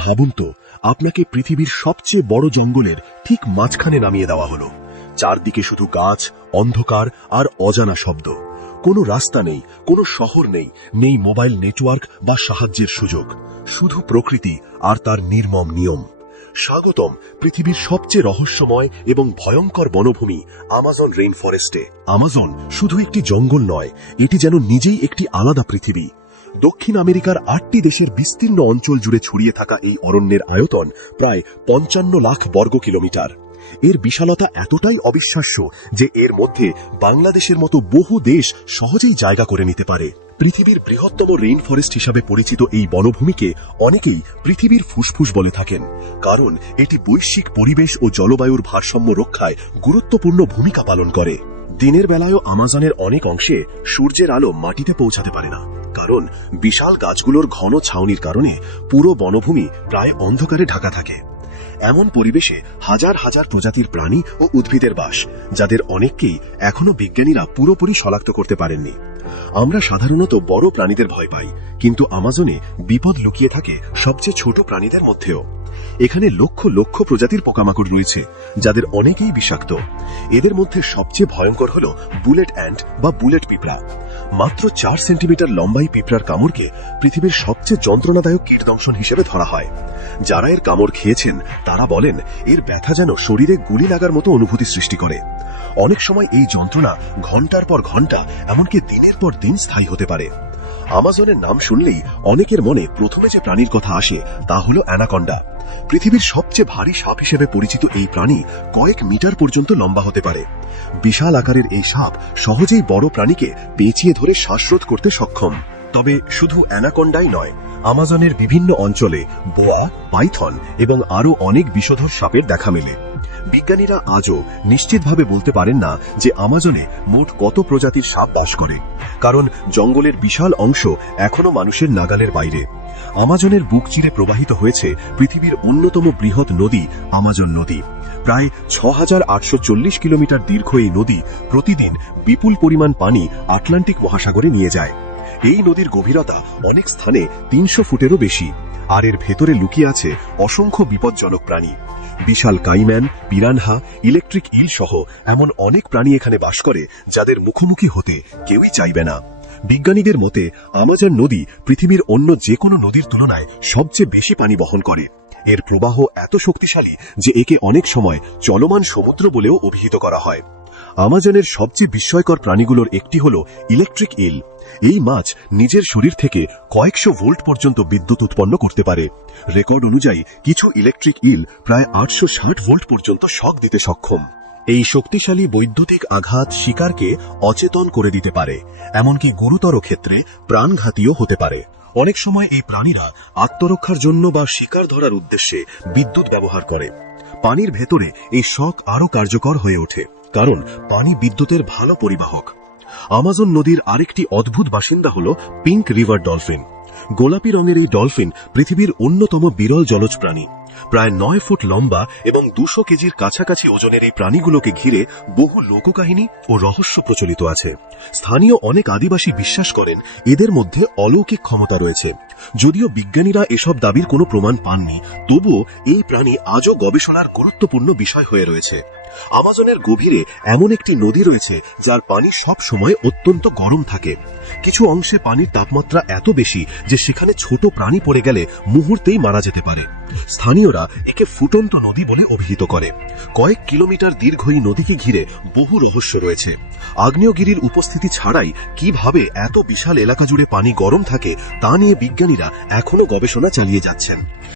ভাবুন তো, আপনাকে পৃথিবীর সবচেয়ে বড় জঙ্গলের ঠিক মাঝখানে নামিয়ে দেওয়া হলো। চারদিকে শুধু গাছ, অন্ধকার আর অজানা শব্দ। কোনো রাস্তা নেই, কোনো শহর নেই, নেই মোবাইল নেটওয়ার্ক বা সাহায্যের সুযোগ, শুধু প্রকৃতি আর তার নির্মম নিয়ম। স্বাগতম পৃথিবীর সবচেয়ে রহস্যময় এবং ভয়ঙ্কর বনভূমি আমাজন রেইন ফরেস্টে। আমাজন শুধু একটি জঙ্গল নয়, এটি যেন নিজেই একটি আলাদা পৃথিবী। দক্ষিণ আমেরিকার 8টি দেশের বিস্তীর্ণ অঞ্চল জুড়ে ছড়িয়ে থাকা এই অরণ্যের আয়তন প্রায় 55 লাখ বর্গ কিলোমিটার। এর বিশালতা এতটাই অবিশ্বাস্য যে এর মধ্যে বাংলাদেশের মতো বহু দেশ সহজেই জায়গা করে নিতে পারে। পৃথিবীর বৃহত্তম রেইন ফরেস্ট হিসাবে পরিচিত এই বনভূমিকে অনেকেই পৃথিবীর ফুসফুস বলে থাকেন, কারণ এটি বৈশ্বিক পরিবেশ ও জলবায়ুর ভারসাম্য রক্ষায় গুরুত্বপূর্ণ ভূমিকা পালন করে। দিনের বেলায়ও আমাজনের অনেক অংশে সূর্যের আলো মাটিতে পৌঁছাতে পারে না, কারণ বিশাল গাছগুলোর ঘন ছাউনির কারণে পুরো বনভূমি প্রায় অন্ধকারে ঢাকা থাকে। এমন পরিবেশে হাজার হাজার প্রজাতির প্রাণী ও উদ্ভিদের বাস, যাদের অনেককেই এখনো বিজ্ঞানীরা পুরোপুরি শনাক্ত করতে পারেননি। আমরা সাধারণত বড় প্রাণীদের ভয় পাই, কিন্তু আমাজনে বিপদ লুকিয়ে থাকে সবচেয়ে ছোট প্রাণীদের মধ্যেও। এখানে লক্ষ লক্ষ প্রজাতির পোকামাকড় রয়েছে, যাদের অনেকেই বিষাক্ত। এদের মধ্যে সবচেয়ে ভয়ঙ্কর হল বুলেট অ্যান্ট বা বুলেট পিঁপড়া। মাত্র 4 সেন্টিমিটার লম্বাই পিঁপড়ার কামড়কে পৃথিবীর সবচেয়ে যন্ত্রণাদায়ক কীটদংশন হিসেবে ধরা হয়। যারা এর কামড় খেয়েছেন তারা বলেন এর ব্যথা যেন শরীরে গুলি লাগার মতো অনুভূতি সৃষ্টি করে। অনেক সময় এই যন্ত্রণা ঘন্টার পর ঘন্টা, এমনকি দিনের পর দিন স্থায়ী হতে পারে। আমাজনের নাম শুনলেই অনেকের মনে প্রথমে যে প্রাণীর কথা আসে তা হল অ্যানাকন্ডা। পৃথিবীর সবচেয়ে ভারী সাপ হিসেবে পরিচিত এই প্রাণী কয়েক মিটার পর্যন্ত লম্বা হতে পারে। বিশাল আকারের এই সাপ সহজেই বড় প্রাণীকে পেঁচিয়ে ধরে শ্বাসরোধ করতে সক্ষম। তবে শুধু অ্যানাকন্ডাই নয়, আমাজনের বিভিন্ন অঞ্চলে বোয়া, পাইথন এবং আরও অনেক বিষধর সাপের দেখা মেলে। বিজ্ঞানীরা আজও নিশ্চিতভাবে বলতে পারেন না যে আমাজনে মোট কত প্রজাতির সাপ বাস করে, কারণ জঙ্গলের বিশাল অংশ এখনো মানুষের নাগালের বাইরে। আমাজনের বুক চিরে প্রবাহিত হয়েছে পৃথিবীর অন্যতম বৃহৎ নদী আমাজন নদী। প্রায় 6840 কিলোমিটার দীর্ঘ এই নদী প্রতিদিন বিপুল পরিমাণ পানি আটলান্টিক মহাসাগরে নিয়ে যায়। এই নদীর গভীরতা অনেক স্থানে 300 ফুটেরও বেশি, আর এর ভেতরে লুকিয়ে আছে অসংখ্য বিপজ্জনক প্রাণী। বিশাল কাইম্যান, পিরানহা, ইলেকট্রিক ইল সহ এমন অনেক প্রাণী এখানে বাস করে যাদের মুখোমুখি হতে কেউই চাইবে না। বিজ্ঞানীদের মতে আমাজন নদী পৃথিবীর অন্য যে কোনো নদীর তুলনায় সবচেয়ে বেশি পানি বহন করে। এর প্রবাহ এত শক্তিশালী যে একে অনেক সময় চলমান সমুদ্র বলেও অভিহিত করা হয়। আমাজনের সবচেয়ে বিস্ময়কর প্রাণীগুলোর একটি হল ইলেকট্রিক ইল। এই মাছ নিজের শরীর থেকে কয়েকশো ভোল্ট পর্যন্ত বিদ্যুৎ উৎপন্ন করতে পারে। রেকর্ড অনুযায়ী কিছু ইলেকট্রিক ইল প্রায় 860 ভোল্ট পর্যন্ত শক দিতে সক্ষম। এই শক্তিশালী বৈদ্যুতিক আঘাত শিকারকে অচেতন করে দিতে পারে, এমনকি গুরুতর ক্ষেত্রে প্রাণঘাতীও হতে পারে। অনেক সময় এই প্রাণীরা আত্মরক্ষার জন্য বা শিকার ধরার উদ্দেশ্যে বিদ্যুৎ ব্যবহার করে। পানির ভেতরে এই শক আরও কার্যকর হয়ে ওঠে, কারণ পানি বিদ্যুতের ভালো পরিবাহক। আমাজন নদীর আরেকটি অদ্ভুত বাসিন্দা হল পিঙ্ক রিভার ডলফিন। গোলাপি রঙের এই ডলফিন পৃথিবীর অন্যতম বিরল জলজ প্রাণী। প্রায় 9 ফুট লম্বা এবং 200 কেজির কাছাকাছি ওজনের এই প্রাণীগুলোকে ঘিরে বহু লোককাহিনী ও রহস্য প্রচলিত আছে। স্থানীয় অনেক আদিবাসী বিশ্বাস করেন এদের মধ্যে অলৌকিক ক্ষমতা রয়েছে। যদিও বিজ্ঞানীরা এসব দাবির কোনো প্রমাণ পাননি, তবুও এই প্রাণী আজও গবেষণার গুরুত্বপূর্ণ বিষয় হয়ে রয়েছে। আমাজনের গভীরে এমন একটি নদী রয়েছে যার পানি সব সময় অত্যন্ত গরম থাকে। কিছু অংশে পানির তাপমাত্রা এত বেশি যে সেখানে ছোট প্রাণী পড়ে গেলে মুহূর্তেই মারা যেতে পারে। স্থানীয়রা একে ফুটন্ত নদী বলে অভিহিত করে। কয়েক কিলোমিটার দীর্ঘ এই নদীকে ঘিরে বহু রহস্য রয়েছে। আগ্নেয়গিরির উপস্থিতি ছাড়াই কিভাবে এত বিশাল এলাকা জুড়ে পানি গরম থাকে তা নিয়ে বিজ্ঞানীরা এখনো গবেষণা চালিয়ে যাচ্ছেন।